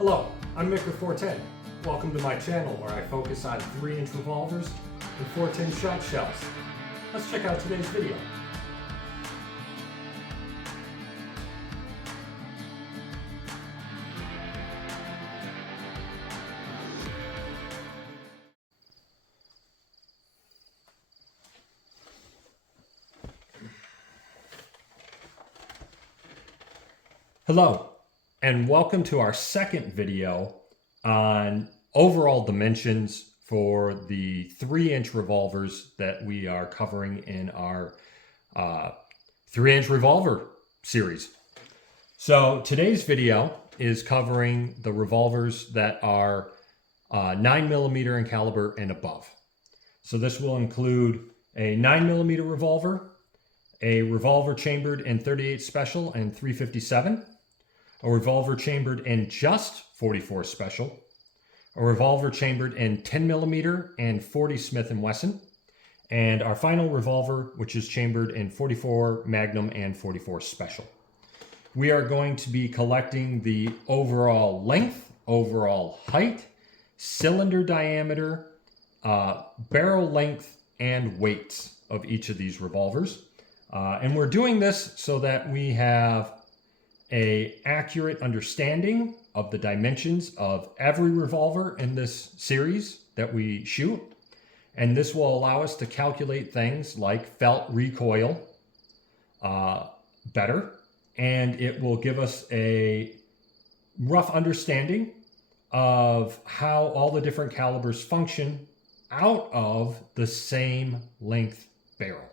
Hello, I'm Micker 410. Welcome to my channel where I focus on 3-inch revolvers and 410 shot shells. Let's check out today's video. Hello, and welcome to our second video on overall dimensions for the 3-inch revolvers that we are covering in our 3-inch revolver series. So today's video is covering the revolvers that are 9mm in caliber and above. So this will include a 9mm revolver, a revolver chambered in 38 special and 357, a revolver chambered in just 44 special, a revolver chambered in 10mm and 40 Smith & Wesson, and our final revolver, which is chambered in 44 Magnum and 44 special. We are going to be collecting the overall length, overall height, cylinder diameter, barrel length, and weights of each of these revolvers. And we're doing this so that we have an accurate understanding of the dimensions of every revolver in this series that we shoot. And this will allow us to calculate things like felt recoil better. And it will give us a rough understanding of how all the different calibers function out of the same length barrel.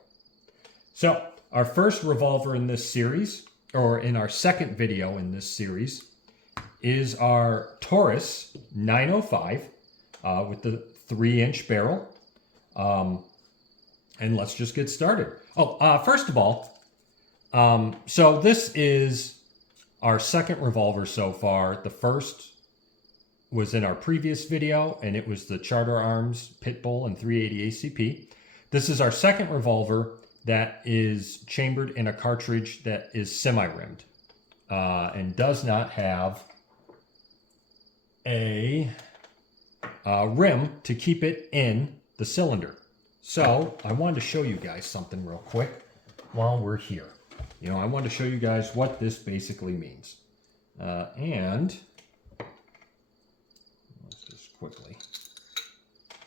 So our first revolver in this series, or in our second video in this series, is our Taurus 905 with the 3-inch barrel. And let's just get started. First of all, so this is our second revolver so far. The first was in our previous video, and it was the Charter Arms Pitbull and 380 ACP. This is our second revolver that is chambered in a cartridge that is semi-rimmed and does not have a rim to keep it in the cylinder. So I wanted to show you guys something real quick while we're here. You know, I wanted to show you guys what this basically means. And let's just quickly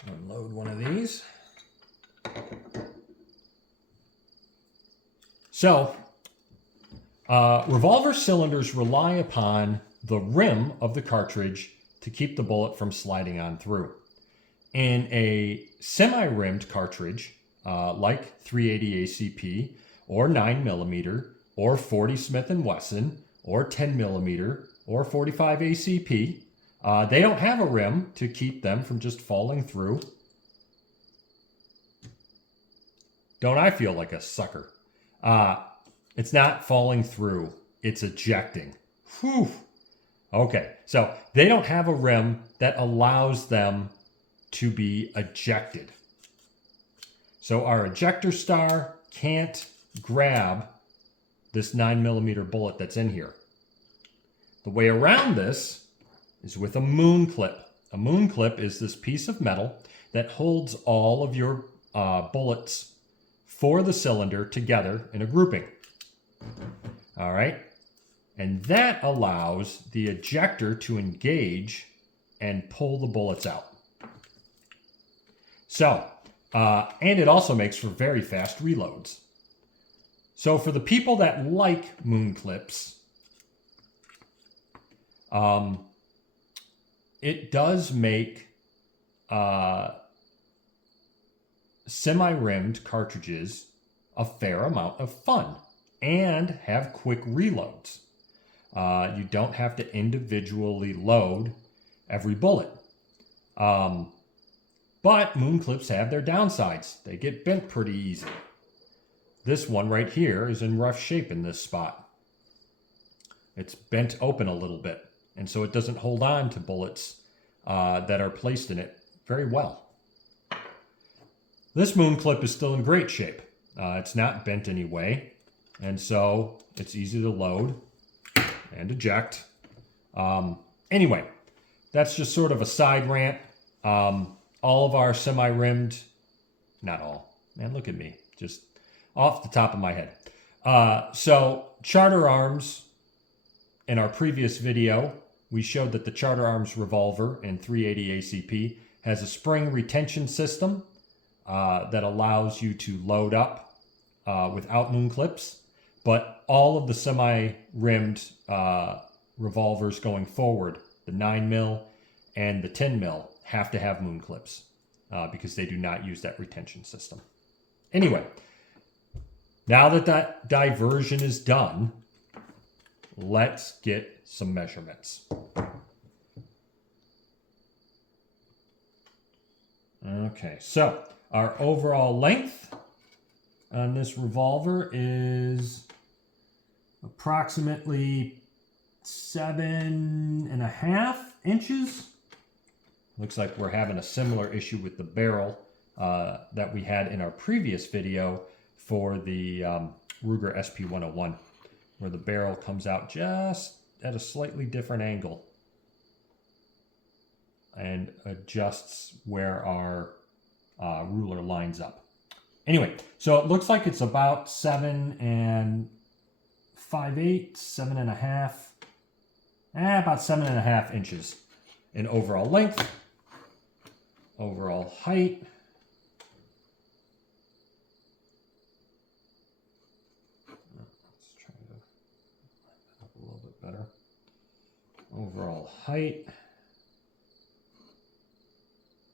unload one of these. So, revolver cylinders rely upon the rim of the cartridge to keep the bullet from sliding on through. In a semi-rimmed cartridge, like 380 ACP, or 9mm, or 40 Smith & Wesson, or 10mm, or 45 ACP, they don't have a rim to keep them from just falling through. Don't I feel like a sucker? It's not falling through, it's ejecting. Whew. Okay, so they don't have a rim that allows them to be ejected. So our ejector star can't grab this 9mm bullet that's in here. The way around this is with a moon clip. A moon clip is this piece of metal that holds all of your bullets for the cylinder together in a grouping. All right. And that allows the ejector to engage and pull the bullets out. So, and it also makes for very fast reloads. So for the people that like moon clips, it does make semi-rimmed cartridges a fair amount of fun and have quick reloads. You don't have to individually load every bullet. But moon clips have their downsides. They get bent pretty easy. This one right here is in rough shape in this spot. It's bent open a little bit, and so it doesn't hold on to bullets that are placed in it very well. This moon clip is still in great shape. It's not bent anyway, and so it's easy to load and eject. Anyway, that's just sort of a side rant. All of our semi-rimmed, not all, man, look at me, just off the top of my head. So Charter Arms, in our previous video, we showed that the Charter Arms Revolver in 380 ACP has a spring retention system that allows you to load up without moon clips, but all of the semi-rimmed revolvers going forward, the 9mm and the 10mm, have to have moon clips because they do not use that retention system. Anyway, now that that diversion is done, let's get some measurements. Okay, so our overall length on this revolver is approximately 7.5 inches. Looks like we're having a similar issue with the barrel that we had in our previous video for the Ruger SP101, where the barrel comes out just at a slightly different angle and adjusts where our ruler lines up. Anyway, so it looks like it's about 7 5/8, 7.5, about 7.5 inches in overall length. Overall height. Let's try to up a little bit better. Overall height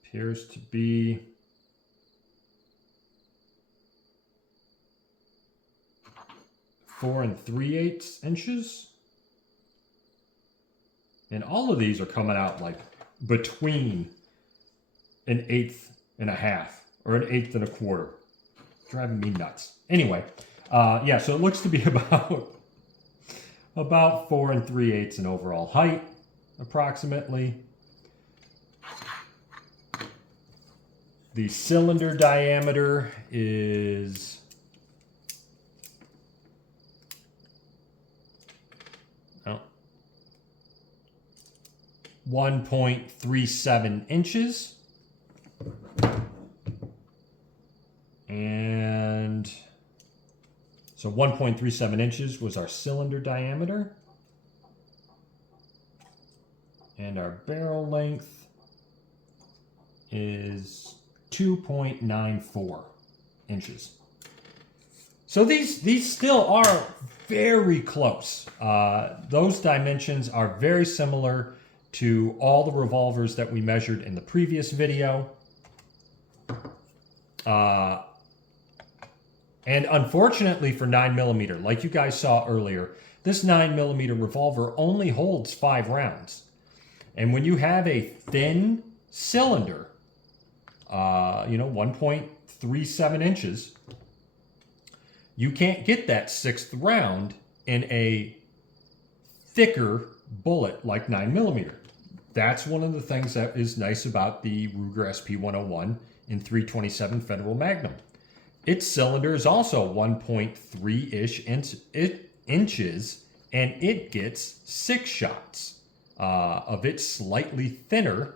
appears to be 4 3/8 inches. And all of these are coming out like between 1/8.5 or 1/8 1/4. Driving me nuts. Anyway, yeah, so it looks to be about 4 3/8 in overall height, approximately. The cylinder diameter is 1.37 inches. And so 1.37 inches was our cylinder diameter. And our barrel length is 2.94 inches. So these still are very close. Those dimensions are very similar to all the revolvers that we measured in the previous video. And unfortunately for 9mm, like you guys saw earlier, this 9mm revolver only holds 5 rounds. And when you have a thin cylinder, 1.37 inches, you can't get that 6th round in a thicker bullet like 9mm. That's one of the things that is nice about the Ruger SP101 in 327 Federal Magnum. Its cylinder is also 1.3-ish inches, and it gets 6 shots of its slightly thinner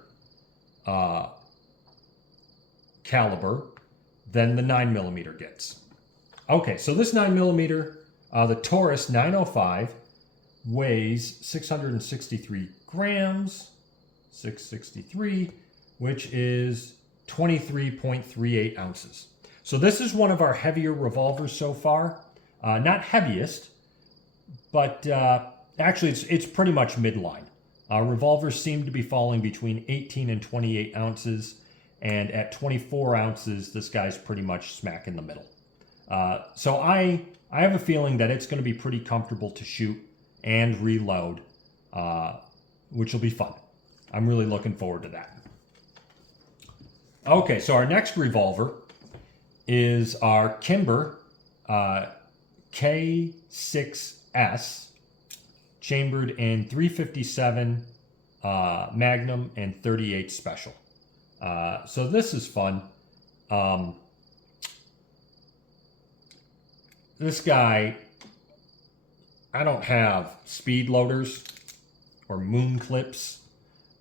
caliber than the 9mm gets. Okay, so this 9mm, the Taurus 905, weighs 663 grams, 663, which is 23.38 ounces. So this is one of our heavier revolvers so far. Not heaviest, but actually it's pretty much midline. Revolvers seem to be falling between 18 and 28 ounces, and at 24 ounces, this guy's pretty much smack in the middle. So I have a feeling that it's going to be pretty comfortable to shoot and reload, which will be fun. I'm really looking forward to that. Okay, so our next revolver is our Kimber K6S, chambered in 357 Magnum and 38 Special. So this is fun. This guy, I don't have speed loaders or moon clips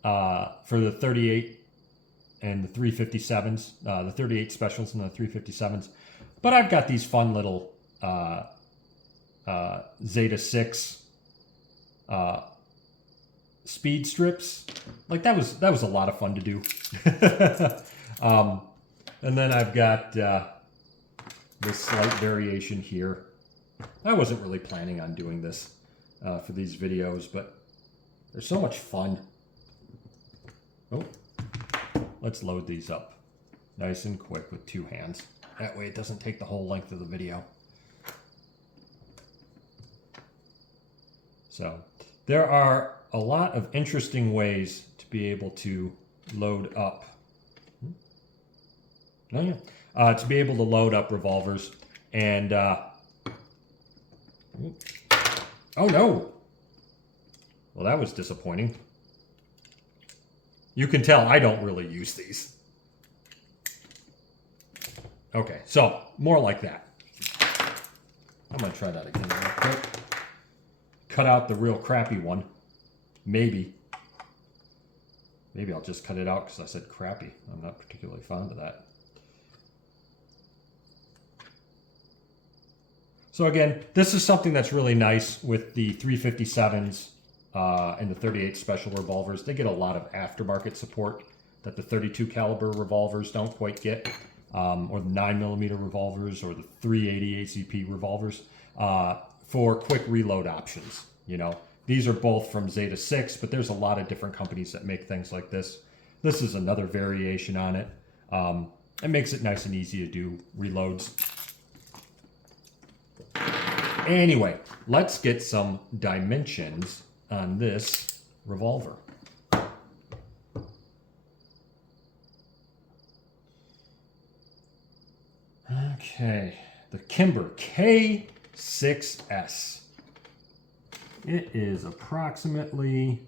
for the 38 and the 357s, the 38 specials and the 357s. But I've got these fun little Zeta 6 speed strips. Like that was a lot of fun to do. And then I've got this slight variation here. I wasn't really planning on doing this for these videos, but they're so much fun. Oh, let's load these up nice and quick with 2 hands. That way it doesn't take the whole length of the video. So there are a lot of interesting ways to be able to load up. Oh yeah, to be able to load up revolvers. And oh no, well that was disappointing. You can tell I don't really use these. Okay, so more like that. I'm gonna try that again real quick. Cut out the real crappy one. Maybe I'll just cut it out because I said crappy. I'm not particularly fond of that. So again, this is something that's really nice with the 357s and the 38 special revolvers. They get a lot of aftermarket support that the 32 caliber revolvers don't quite get, or the 9mm revolvers or the 380 ACP revolvers for quick reload options. You know, these are both from Zeta 6, but there's a lot of different companies that make things like this. This is another variation on it. It makes it nice and easy to do reloads. Anyway, let's get some dimensions on this revolver. Okay, the Kimber K6S. It is approximately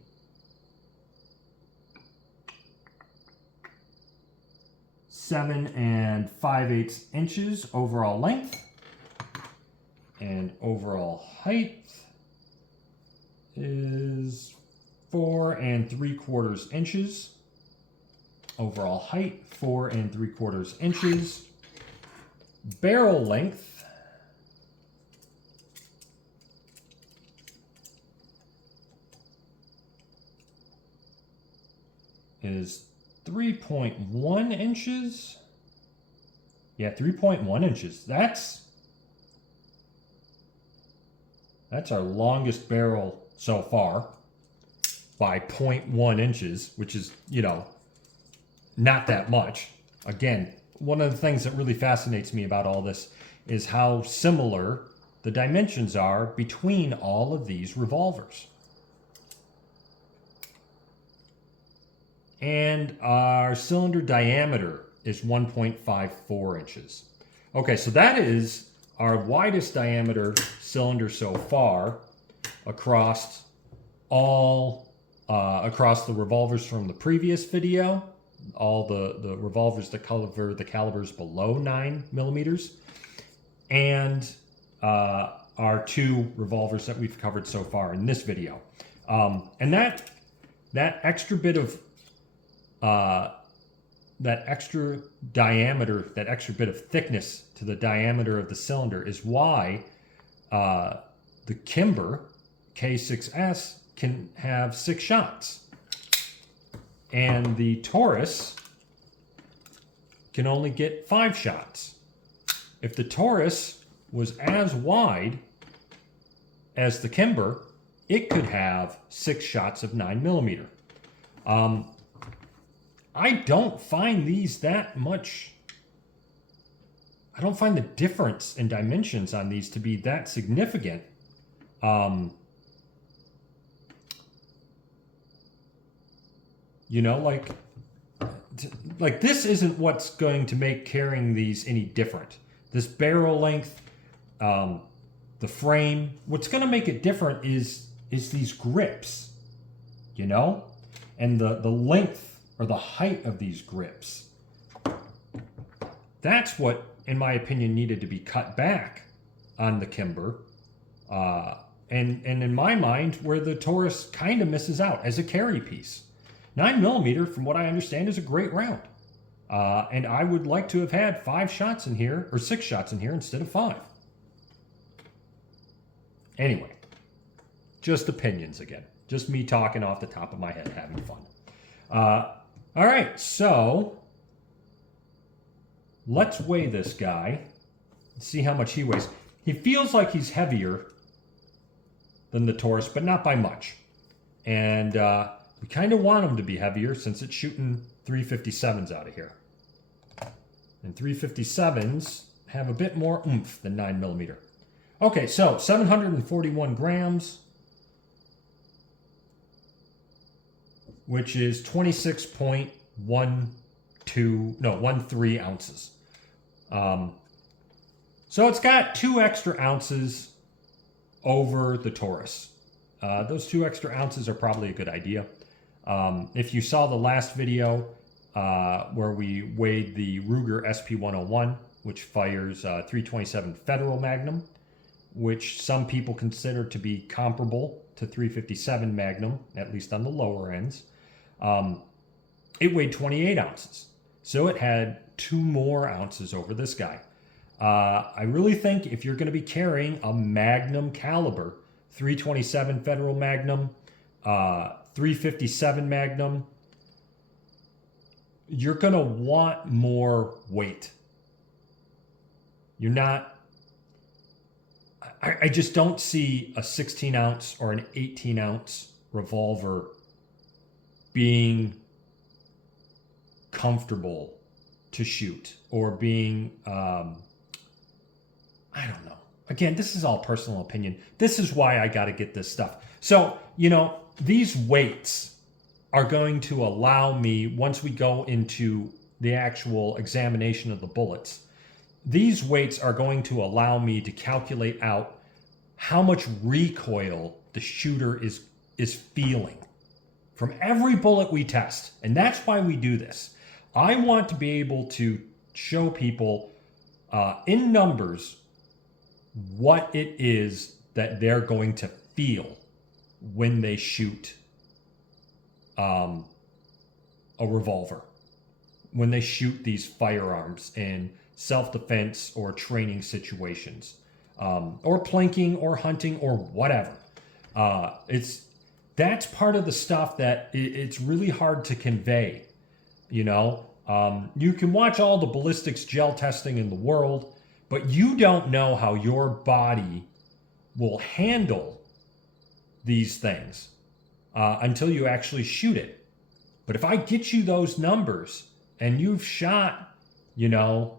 7 5/8 inches overall length. And overall height is 4 3/4 inches. Overall height, 4 3/4 inches. Barrel length is 3.1 inches. Yeah, 3.1 inches. That's our longest barrel so far by 0.1 inches, which is, you know, not that much. Again, one of the things that really fascinates me about all this is how similar the dimensions are between all of these revolvers. And our cylinder diameter is 1.54 inches. Okay, so that is our widest diameter cylinder so far across across the revolvers from the previous video, all the revolvers that cover the calibers below 9mm, and our 2 revolvers that we've covered so far in this video. And that extra bit of that extra diameter, that extra bit of thickness to the diameter of the cylinder is why the Kimber K6S can have 6 shots. And the Taurus can only get 5 shots. If the Taurus was as wide as the Kimber, it could have 6 shots of 9mm. I don't find these that much. I don't find the difference in dimensions on these to be that significant. You know, like this isn't what's going to make carrying these any different. This barrel length, the frame. What's going to make it different is these grips, you know, and the length or the height of these grips. That's what, in my opinion, needed to be cut back on the Kimber, and in my mind, where the Taurus kind of misses out as a carry piece. 9mm, from what I understand, is a great round. And I would like to have had 5 shots in here, or 6 shots in here instead of 5. Anyway, just opinions again. Just me talking off the top of my head, having fun. All right, so let's weigh this guy and see how much he weighs. He feels like he's heavier than the Taurus, but not by much. And we kind of want him to be heavier since it's shooting 357s out of here. And 357s have a bit more oomph than 9mm. Okay, so 741 grams, which is 13 ounces. So it's got 2 extra ounces over the Taurus. Those 2 extra ounces are probably a good idea. If you saw the last video where we weighed the Ruger SP101, which fires 327 Federal Magnum, which some people consider to be comparable to 357 Magnum, at least on the lower ends, it weighed 28 ounces. So it had 2 more ounces over this guy. I really think if you're going to be carrying a Magnum caliber, 327 Federal Magnum, 357 Magnum, you're going to want more weight. You're not... I just don't see a 16 ounce or an 18 ounce revolver being comfortable to shoot or being, I don't know. Again, this is all personal opinion. This is why I got to get this stuff. So, you know, these weights are going to allow me, once we go into the actual examination of the bullets, these weights are going to allow me to calculate out how much recoil the shooter is feeling from every bullet we test. And that's why we do this. I want to be able to show people in numbers what it is that they're going to feel when they shoot a revolver, when they shoot these firearms in self-defense or training situations, or planking or hunting or whatever. That's part of the stuff that it's really hard to convey. You know, you can watch all the ballistics gel testing in the world, but you don't know how your body will handle these things until you actually shoot it. But if I get you those numbers and you've shot, you know,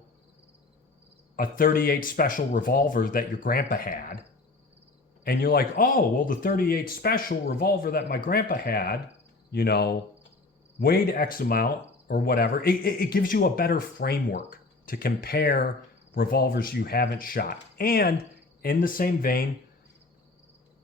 a 38 special revolver that your grandpa had, and you're like, oh, well, the 38 special revolver that my grandpa had, you know, weighed X amount or whatever, it gives you a better framework to compare revolvers you haven't shot. And in the same vein,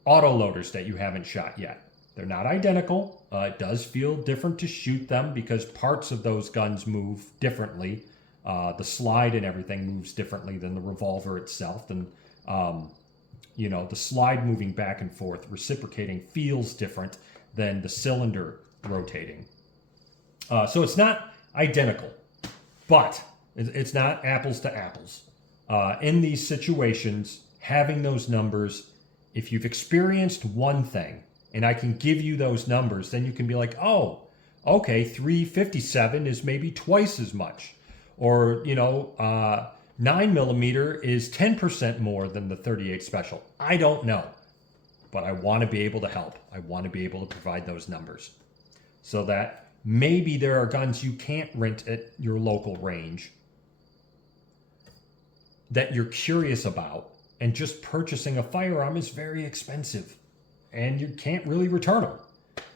autoloaders that you haven't shot yet. They're not identical. It does feel different to shoot them because parts of those guns move differently. The slide and everything moves differently than the revolver itself. And, you know, the slide moving back and forth, reciprocating, feels different than the cylinder rotating. So it's not identical, but it's not apples to apples. In these situations, having those numbers, if you've experienced one thing, and I can give you those numbers, then you can be like, oh, okay, 357 is maybe twice as much. Or, you know, 9mm is 10% more than the 38 special. I don't know, but I want to be able to help. I want to be able to provide those numbers so that maybe there are guns you can't rent at your local range that you're curious about, and just purchasing a firearm is very expensive and you can't really return them.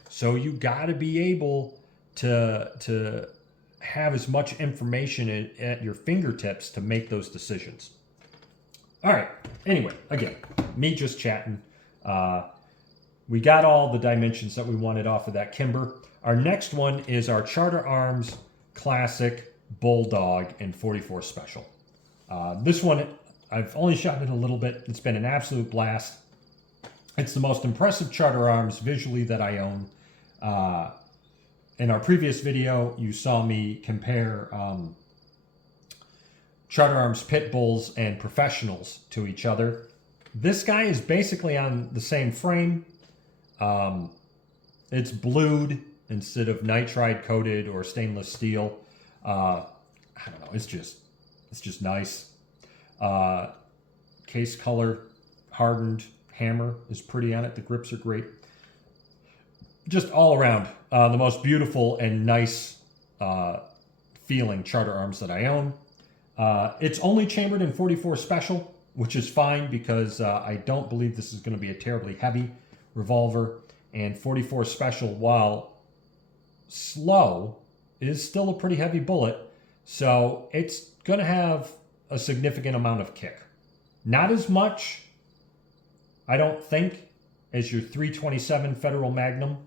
So you got to be able to have as much information at your fingertips to make those decisions. All right. Anyway, again, me just chatting. We got all the dimensions that we wanted off of that Kimber. Our next one is our Charter Arms Classic Bulldog and 44 Special. This one, I've only shot it a little bit. It's been an absolute blast. It's the most impressive Charter Arms visually that I own. In our previous video, you saw me compare Charter Arms Pit Bulls and Professionals to each other. This guy is basically on the same frame. It's blued instead of nitride coated or stainless steel. I don't know. It's just nice. Case color, hardened hammer is pretty on it. The grips are great. Just all around, the most beautiful and nice feeling Charter Arms that I own. It's only chambered in 44 Special, which is fine because I don't believe this is going to be a terribly heavy revolver. And 44 Special, while slow, is still a pretty heavy bullet. So it's going to have a significant amount of kick. Not as much, I don't think, as your 327 Federal Magnum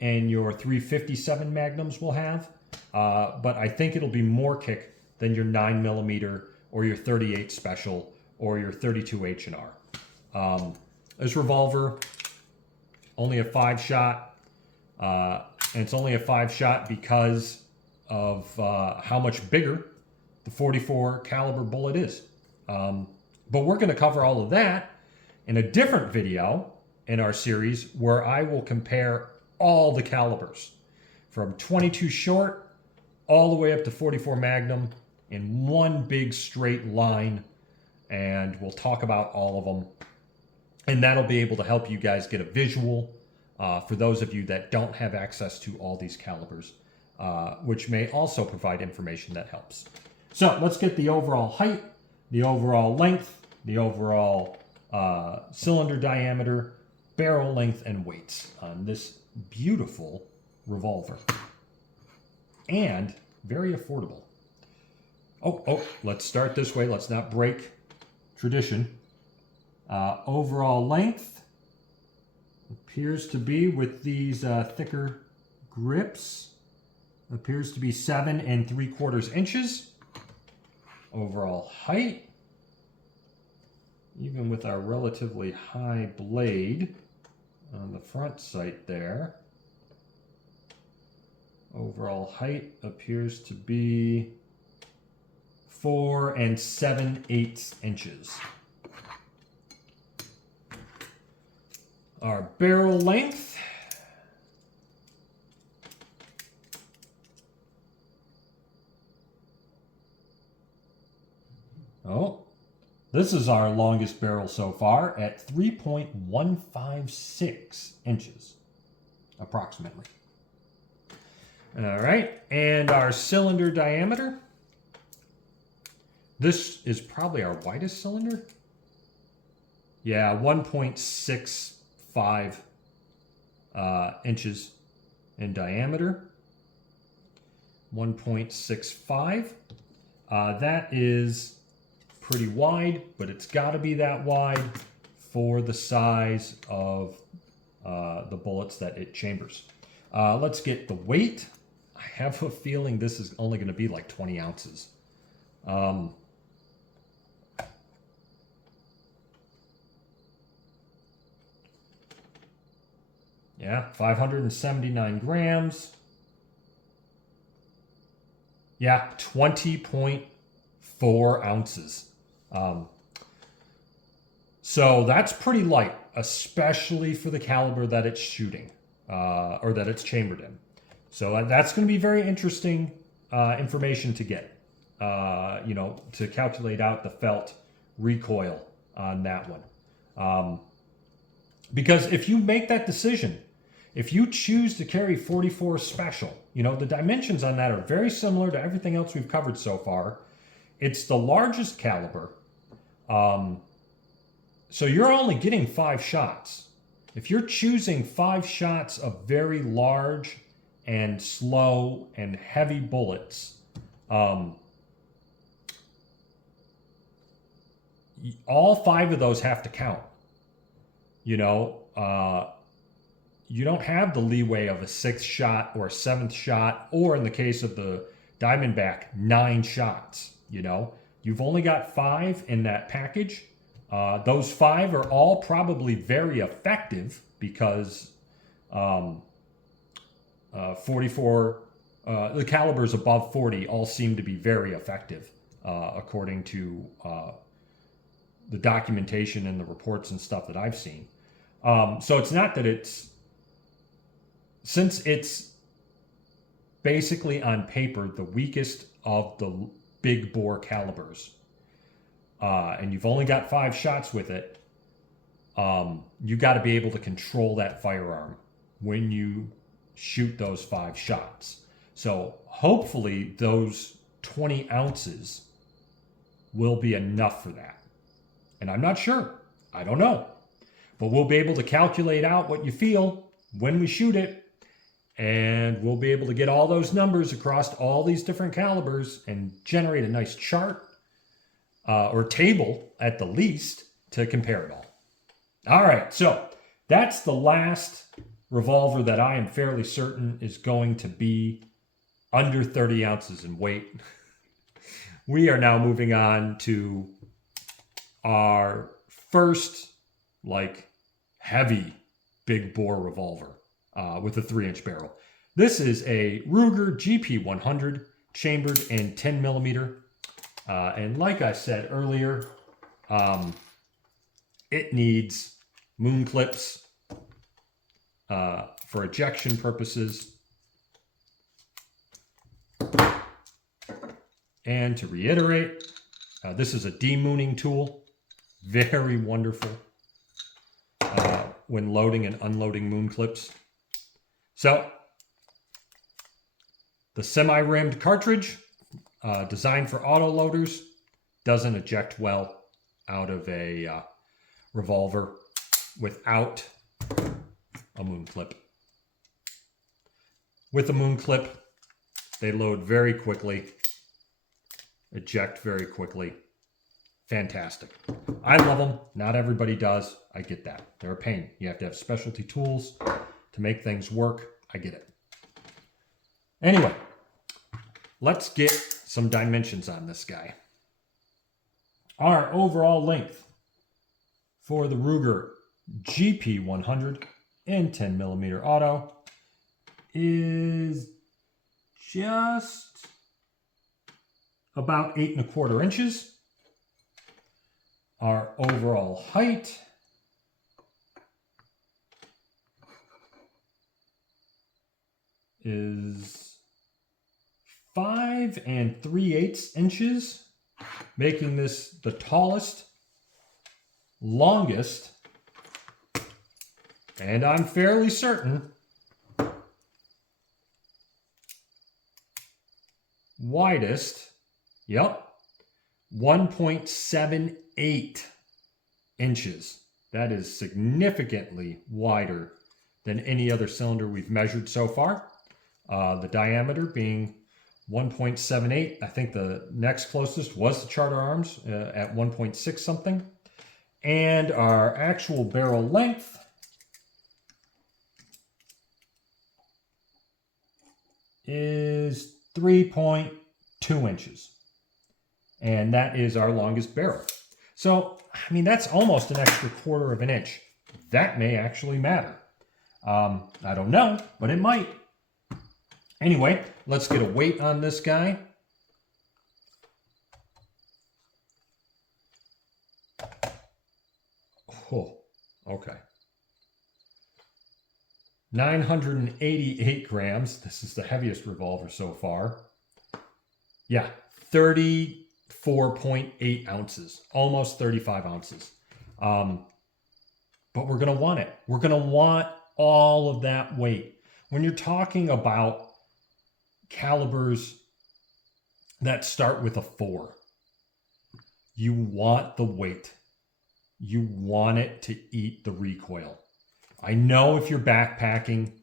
and your 357 Magnums will have. But I think it'll be more kick than your 9mm or your 38 Special or your 32 H&R. This revolver, only a 5-shot. And it's only a 5-shot because of how much bigger the 44 caliber bullet is. But we're going to cover all of that in a different video in our series where I will compare all the calibers from 22 short all the way up to 44 Magnum in one big straight line, and we'll talk about all of them, and that'll be able to help you guys get a visual for those of you that don't have access to all these calibers, which may also provide information that helps. So let's get the overall height, the overall length, the overall cylinder diameter, barrel length, and weights on this beautiful revolver. And very affordable. Oh, let's start this way. Let's not break tradition. Overall length appears to be, with these thicker grips, appears to be 7 3/4 inches. Overall height, even with our relatively high blade on the front sight there, overall height appears to be 4 7/8 inches. Our barrel length, this is our longest barrel so far at 3.156 inches, approximately. All right, and our cylinder diameter. This is probably our widest cylinder. Yeah, 1.65 inches in diameter. 1.65. That is pretty wide, but it's got to be that wide for the size of the bullets that it chambers. Let's get the weight. I have a feeling this is only going to be like 20 ounces. Yeah, 579 grams. Yeah, 20.4 ounces. So that's pretty light, especially for the caliber that it's shooting, or that it's chambered in. So that's going to be very interesting information to get, to calculate out the felt recoil on that one. Because if you make that decision, if you choose to carry 44 Special, the dimensions on that are very similar to everything else we've covered so far. It's the largest caliber. So you're only getting 5 shots. If you're choosing 5 shots of very large and slow and heavy bullets, all 5 of those have to count. You don't have the leeway of a 6th shot or a 7th shot, or in the case of the Diamondback, 9 shots. You've only got 5 in that package. Those 5 are all probably very effective because 44, the calibers above 40 all seem to be very effective, according to the documentation and the reports and stuff that I've seen. So it's not that since it's basically on paper the weakest of the big bore calibers, and you've only got 5 shots with it, you got to be able to control that firearm when you shoot those 5 shots. So hopefully those 20 ounces will be enough for that. And I'm not sure. I don't know. But we'll be able to calculate out what you feel when we shoot it. And we'll be able to get all those numbers across all these different calibers and generate a nice chart or table at the least to compare it all. All right, so that's the last revolver that I am fairly certain is going to be under 30 ounces in weight. We are now moving on to our first heavy big bore revolver with a 3-inch barrel. This is a Ruger GP100 chambered in 10 millimeter. And like I said earlier, it needs moon clips for ejection purposes. And to reiterate, this is a demooning tool. Very wonderful when loading and unloading moon clips. So, the semi-rimmed cartridge, designed for autoloaders, doesn't eject well out of a revolver without a moon clip. With a moon clip, they load very quickly, eject very quickly. Fantastic. I love them. Not everybody does. I get that. They're a pain. You have to have specialty tools to make things work. I get it. Anyway, let's get some dimensions on this guy. Our overall length for the Ruger GP100 in 10 millimeter auto is just about 8¼ inches. Our overall height is 5 3/8 inches, making this the tallest, longest, and I'm fairly certain widest, 1.78 inches. That is significantly wider than any other cylinder we've measured so far. The diameter being 1.78. I think the next closest was the Charter Arms at 1.6 something. And our actual barrel length is 3.2 inches. And that is our longest barrel. So, I mean, that's almost an extra 1/4 inch. That may actually matter. I don't know, but it might. Anyway, let's get a weight on this guy. Oh, okay. 988 grams. This is the heaviest revolver so far. Yeah, 34.8 ounces, almost 35 ounces. But we're going to want it. We're going to want all of that weight. When you're talking about calibers that start with a 4, you want the weight. You want it to eat the recoil. I know if you're backpacking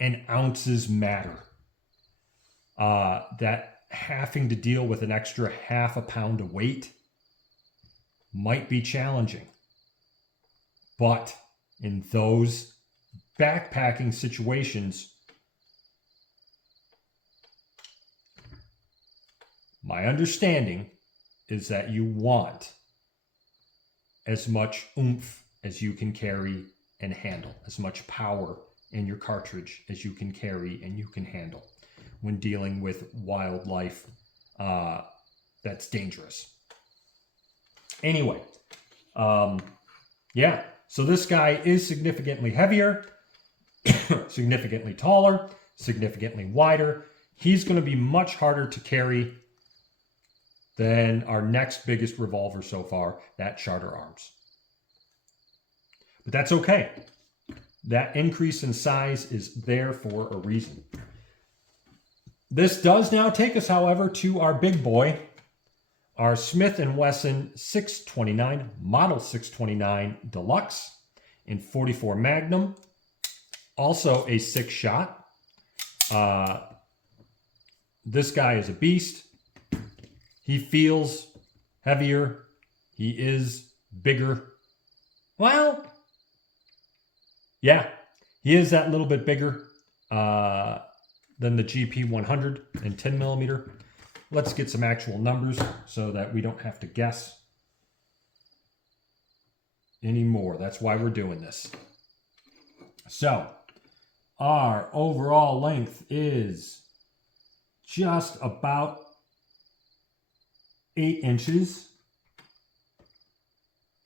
and ounces matter, that having to deal with an extra 1/2 pound of weight might be challenging. But in those backpacking situations, my understanding is that you want as much oomph as you can carry and handle, as much power in your cartridge as you can carry and you can handle when dealing with wildlife that's dangerous. Anyway, yeah, so this guy is significantly heavier, significantly taller, significantly wider. He's going to be much harder to carry than our next biggest revolver so far, that Charter Arms. But that's okay. That increase in size is there for a reason. This does now take us, however, to our big boy, our Smith & Wesson 629, Model 629 Deluxe in 44 Magnum. Also a 6-shot. This guy is a beast. He feels heavier. He is bigger. Well, yeah, he is that little bit bigger than the GP 100 and 10 millimeter. Let's get some actual numbers so that we don't have to guess anymore. That's why we're doing this. So, our overall length is just about 8 inches.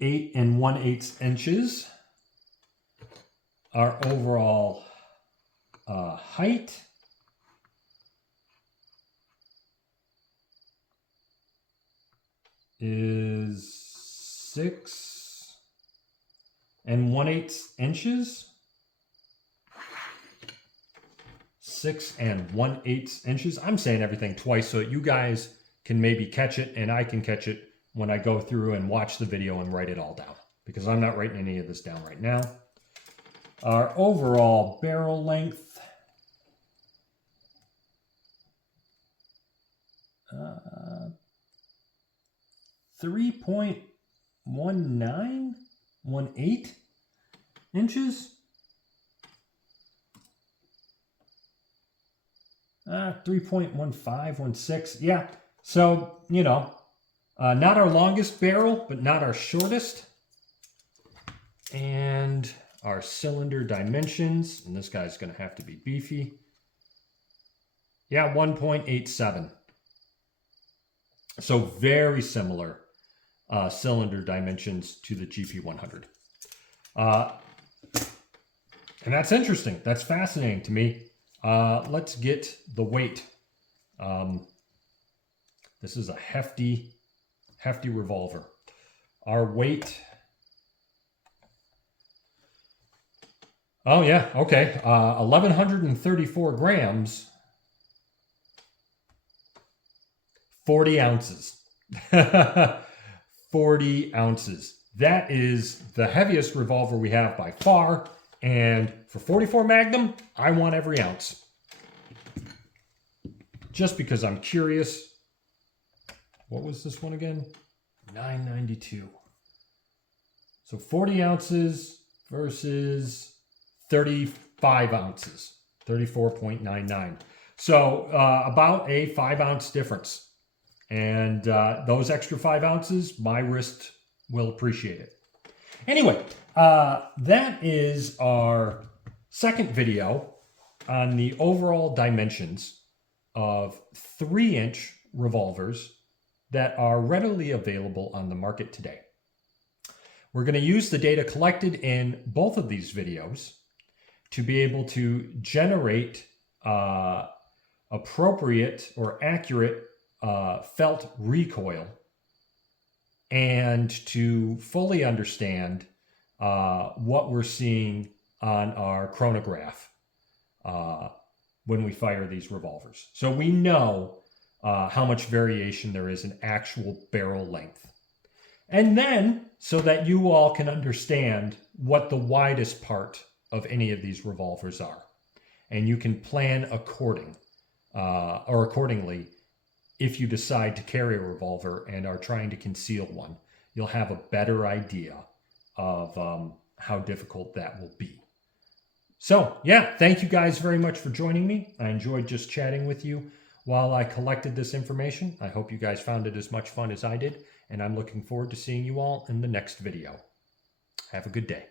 8 1/8 inches. Our overall height is 6 1/8 inches. 6 1/8 inches. I'm saying everything twice so that you guys can maybe catch it and I can catch it when I go through and watch the video and write it all down, because I'm not writing any of this down right now. Our overall barrel length, 3.1918 inches. 3.1516. Yeah. So, you know, not our longest barrel, but not our shortest. And our cylinder dimensions, and this guy's going to have to be beefy. Yeah, 1.87. So very similar cylinder dimensions to the GP100. And that's interesting. That's fascinating to me. Let's get the weight. This is a hefty revolver. Our weight. Oh yeah, okay. 1,134 grams. 40 ounces. 40 ounces. That is the heaviest revolver we have by far. And for 44 Magnum, I want every ounce. Just because I'm curious. What was this one again? 992. So 40 ounces versus 35 ounces. 34.99. So about a 5-ounce difference. And those extra 5 ounces, my wrist will appreciate it. Anyway, that is our second video on the overall dimensions of 3-inch revolvers that are readily available on the market today. We're going to use the data collected in both of these videos to be able to generate appropriate or accurate felt recoil, and to fully understand what we're seeing on our chronograph when we fire these revolvers. So we know how much variation there is in actual barrel length. And then, so that you all can understand what the widest part of any of these revolvers are. And you can plan accordingly. If you decide to carry a revolver and are trying to conceal one, you'll have a better idea of how difficult that will be. So, yeah, thank you guys very much for joining me. I enjoyed just chatting with you while I collected this information. I hope you guys found it as much fun as I did. and I'm looking forward to seeing you all in the next video. Have a good day.